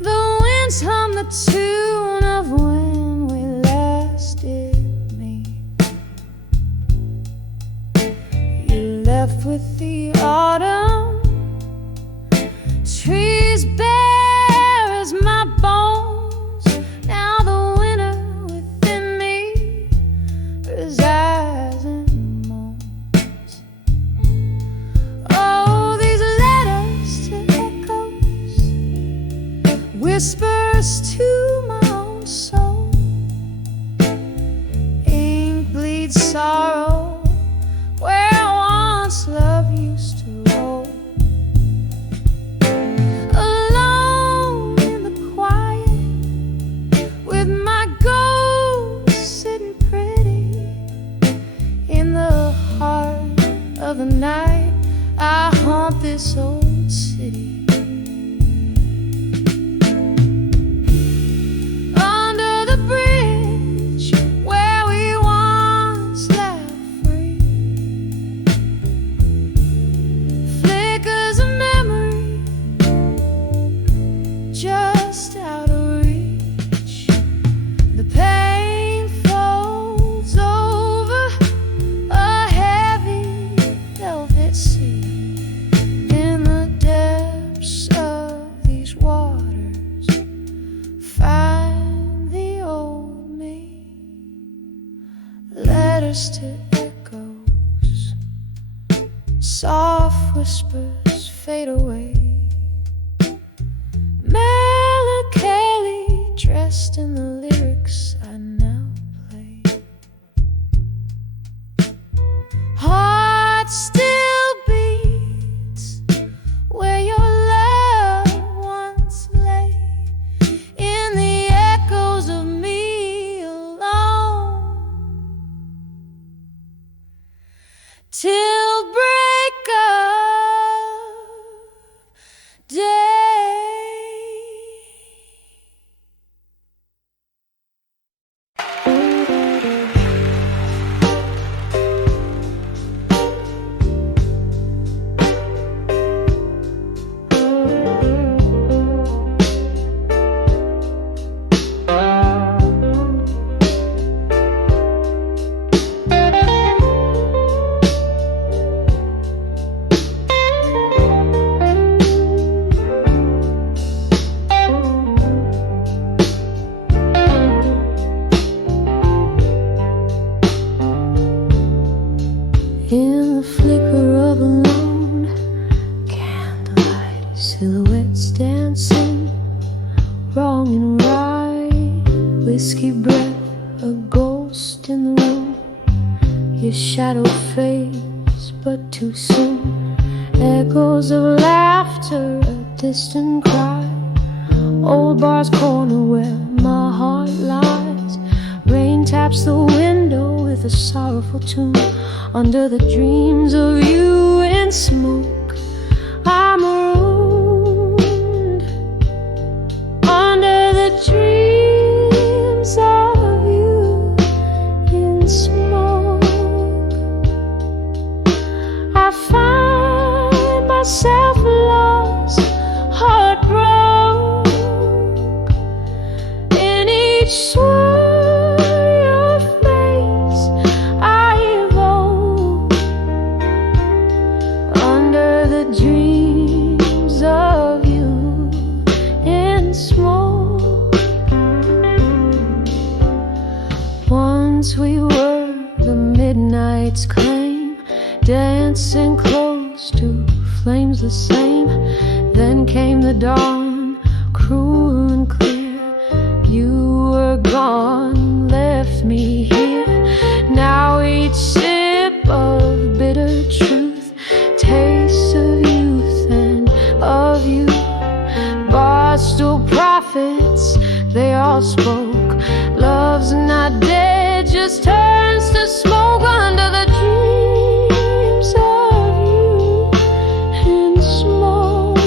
The winds hum the tune of when we haunt this old city. To echoes, soft whispers fade away. Melancholy dressed in the lyrics I now play. Heart still beats where your love once lay, in the echoes of me alone. Till break of day. In the flicker of a lone candlelight, silhouettes dancing, wrong and right, whiskey breath, a ghost in the room. Your shadow fades, but too soon. Echoes of laughter, a distant cry. Old bar's corner where my heart lies. Rain taps the window with a sorrowful tune. Under the dreams of you in smoke, I'm marooned. Under the dreams of you in smoke, I find myself lost, heartbroken. In each swirl dreams of you in smoke. Once we were the midnight's claim, dancing close to flames the same. Then came the dawn, cruel and clear. You were gone, left me here. Now each sip of bitter truth, taste of youth and of you. Barstool prophets, they all spoke. Love's not dead, just turns to smoke. Under the dreams of you in smoke,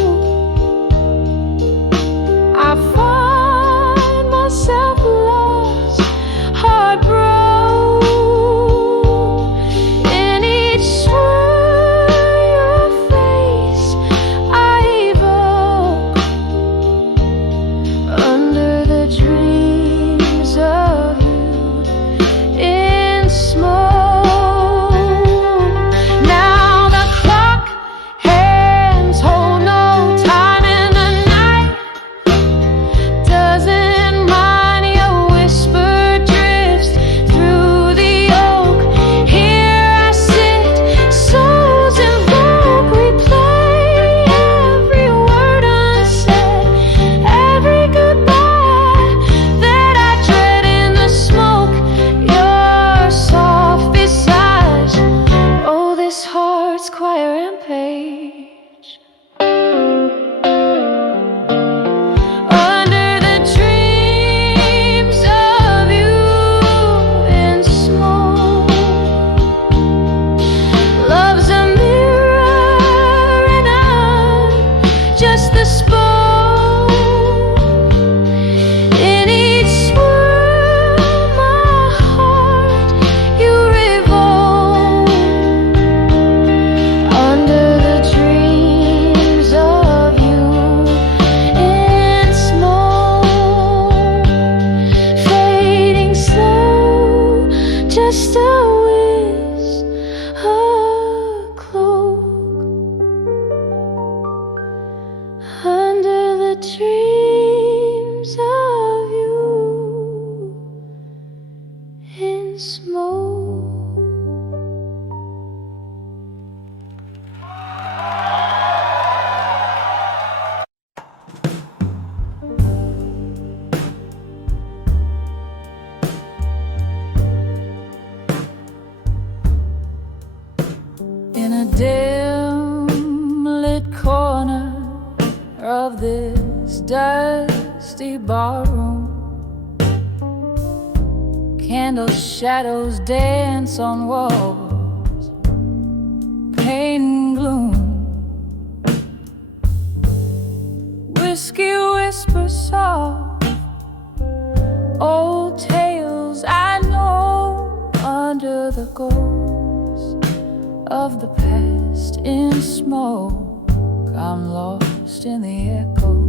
I find myself lost, heartbroken. In each swirl under the dreams of you. a dim lit corner of this dusty barroom. Candle shadows dance on walls, pain and gloom. Whiskey whispers soft, old tales I know under the ghost of the past in smoke. I'm lost in the echo.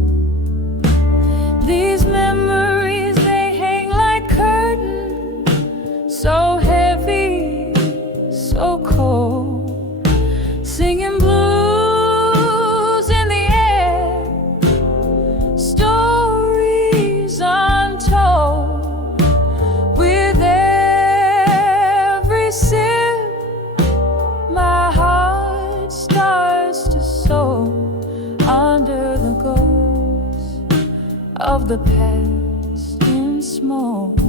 These memories, they hang like curtains, so heavy, so cold, singing blues in the air, stories untold. With every sip, my heart starts to soar under the ghost of the past in smoke.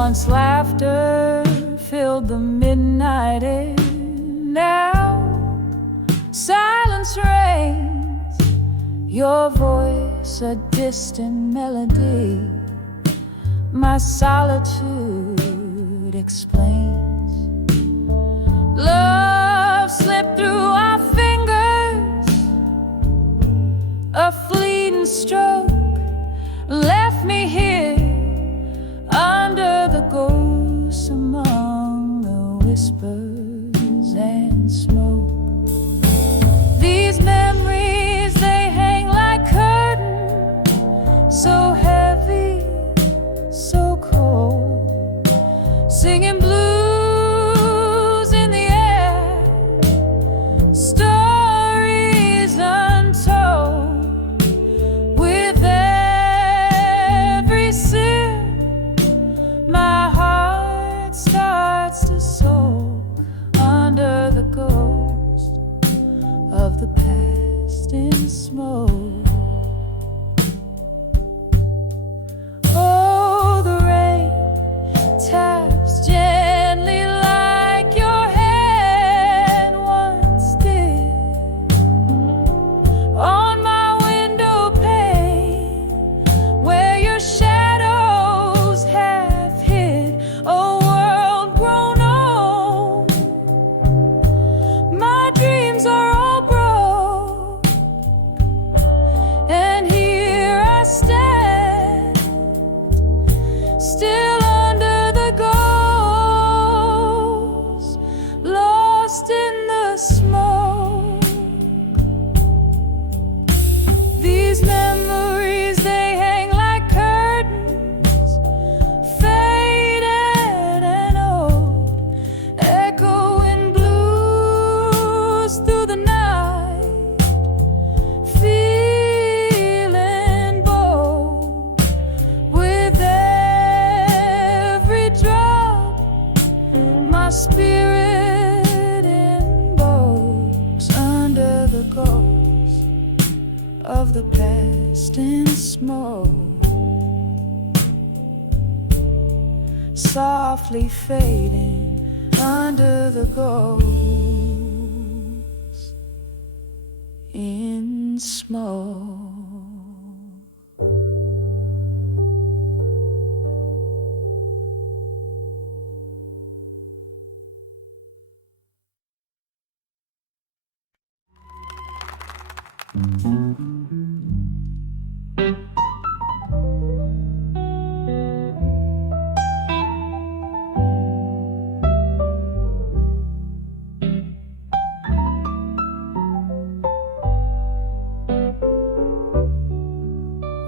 Once laughter filled the midnight air, now silence reigns. Your voice a distant melody, my solitude explains. Love slipped through our fingers, a fleeting stroke left me here under the ghosts, among the whispers and smoke. These memories, they hang like curtains, so heavy, so cold, singing blues in the air, stories untold. With every sip, my heart starts to soar under the ghost of the past in smoke. Oh, the rain taps gently like your hand once did on my window pane, where your shadows have hid a world grown old. My dreams are all broke, and here I stand, still under the ghost, lost in the smoke. These memories, they hang like curtains, faded and old, echoing blues through the night, feeling bold. With every drop, my spirit invokes under the ghost of the past in smoke, softly fading under the ghost in smoke.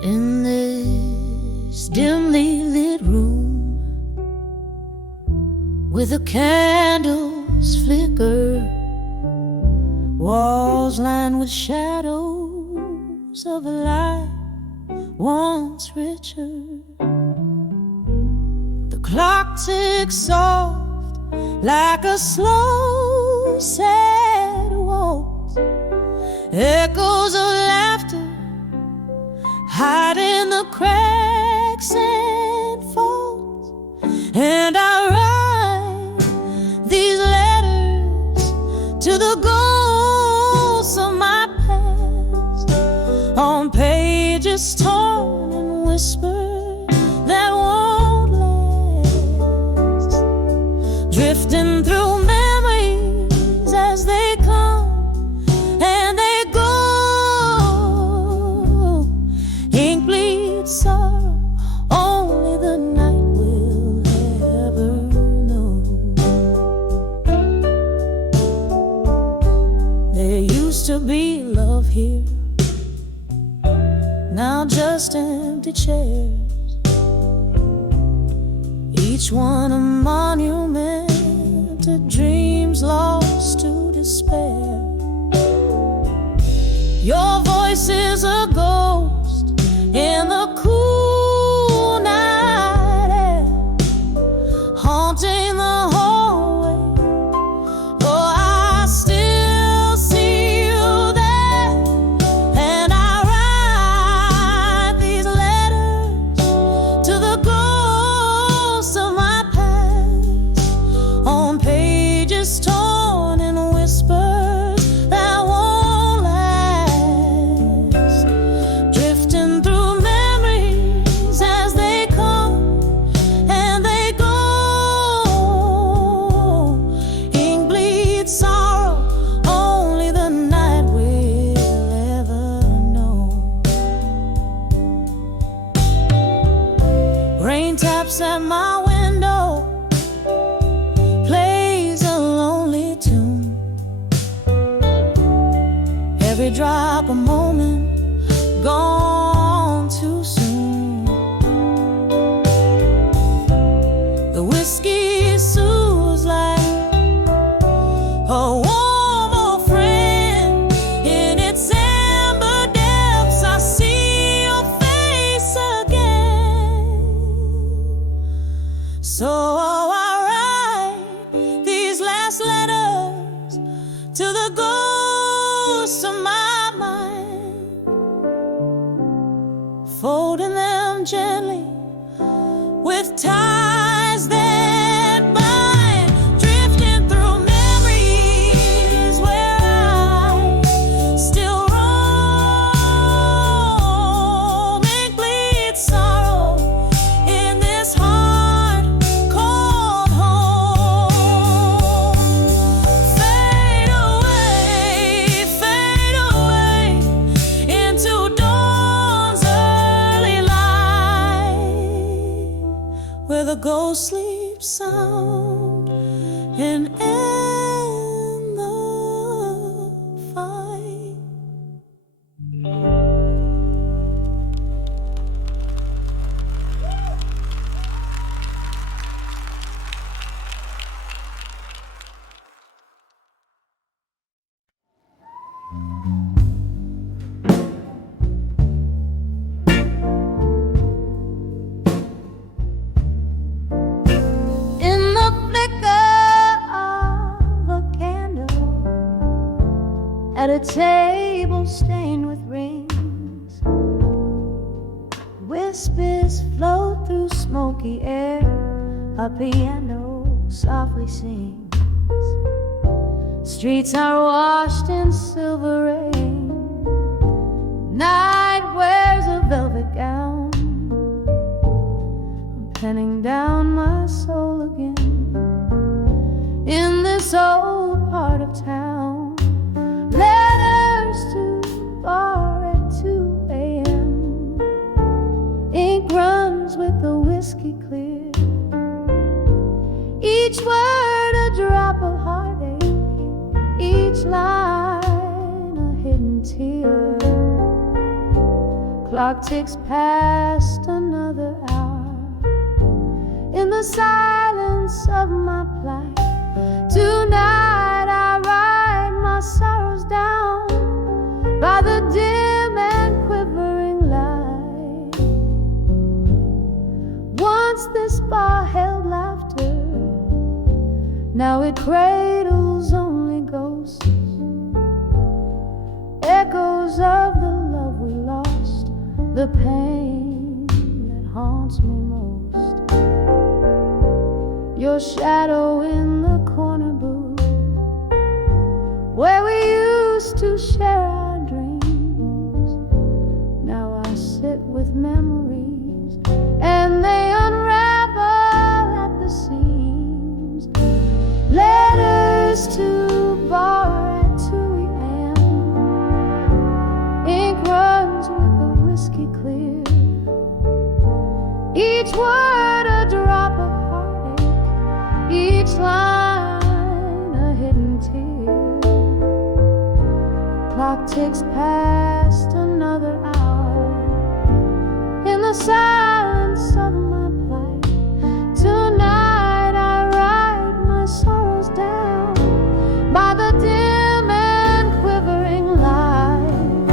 In this dimly lit room, where the candles flicker, walls lined with shadows of a light once richer. The clock ticks soft like a slow, sad waltz. Echoes of laughter hide in the cracks and folds, and I torn and whispers that won't last, drifting through memories as they come and they go. Ink bleeds sorrow, only the night will ever know. There used to be love here, now just empty chairs, each one a monument to dreams lost to despair. Your voice is a ghost in the cool night air, haunting the hallway. Oh, I still see you there, and I write these letters to the ghosts of my past on pages torn and whispers that won't last, drifting through memories as they come and they go. Ink bleeds sorrow, only the night will ever know. Rain taps at my window, plays a lonely tune. Every drop a moment, gone too soon. The whiskey soothes like a warm old friend. In its amber depths, I see your face again. So I write these last letters to the ghosts of my mind, folding them gently with ties that bind, drifting through memories where I still roam. Ink bleeds sorrow in this heart called home. Fade away into dawn's early light, where the ghost sleeps sound and end the fight. In the flicker of a candle, at a table stained with rings, whispers float through smoky air, a piano softly sings. Streets are washed in silver rain, night wears a velvet gown. I'm penning down my soul again in this old part of town. Letters to bar at 2 a.m. Ink runs with the whiskey clear, each word a drop of heartache, each line a hidden tear. Clock ticks past another hour in the silence of my plight. Tonight I write my sorrows down by the dim and quivering light. Once this bar held laughter, now it cradles only ghosts, echoes of the love we lost, the pain that haunts me most. Your shadow in the corner booth, where we used to share our dreams. Now I sit with with memories, and they unravel at the seams. Letters to bar at 2 a.m. Ink runs with the whiskey clear. Each word a drop of heartache, each line a hidden tear. Clock ticks past another hour in the silence of my plight. Tonight I write my sorrows down by the dim and quivering light.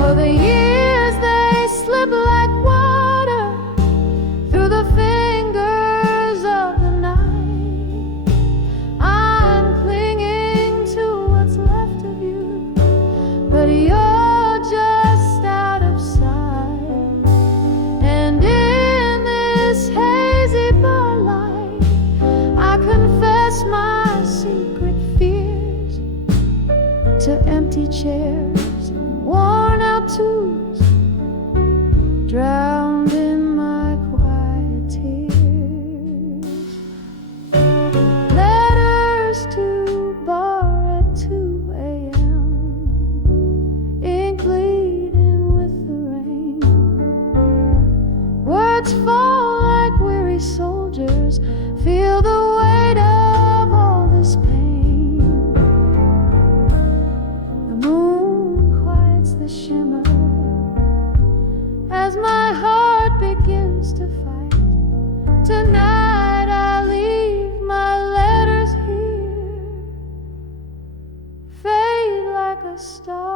Oh, the years they slip like water through the fingers of the night. I'm clinging to what's left of you, but you're just out of sight. And in this hazy bar light, I confess my secret fears to empty chairs and worn out tubes, drowned in my quiet tears. Letters to bar at 2 a.m. Ink bleeding with the rain. Words fall like weary soldiers, feel the weight of all this pain. The moon quiets the shimmer as my heart begins to fight. Tonight I leave my letters here, fade like a star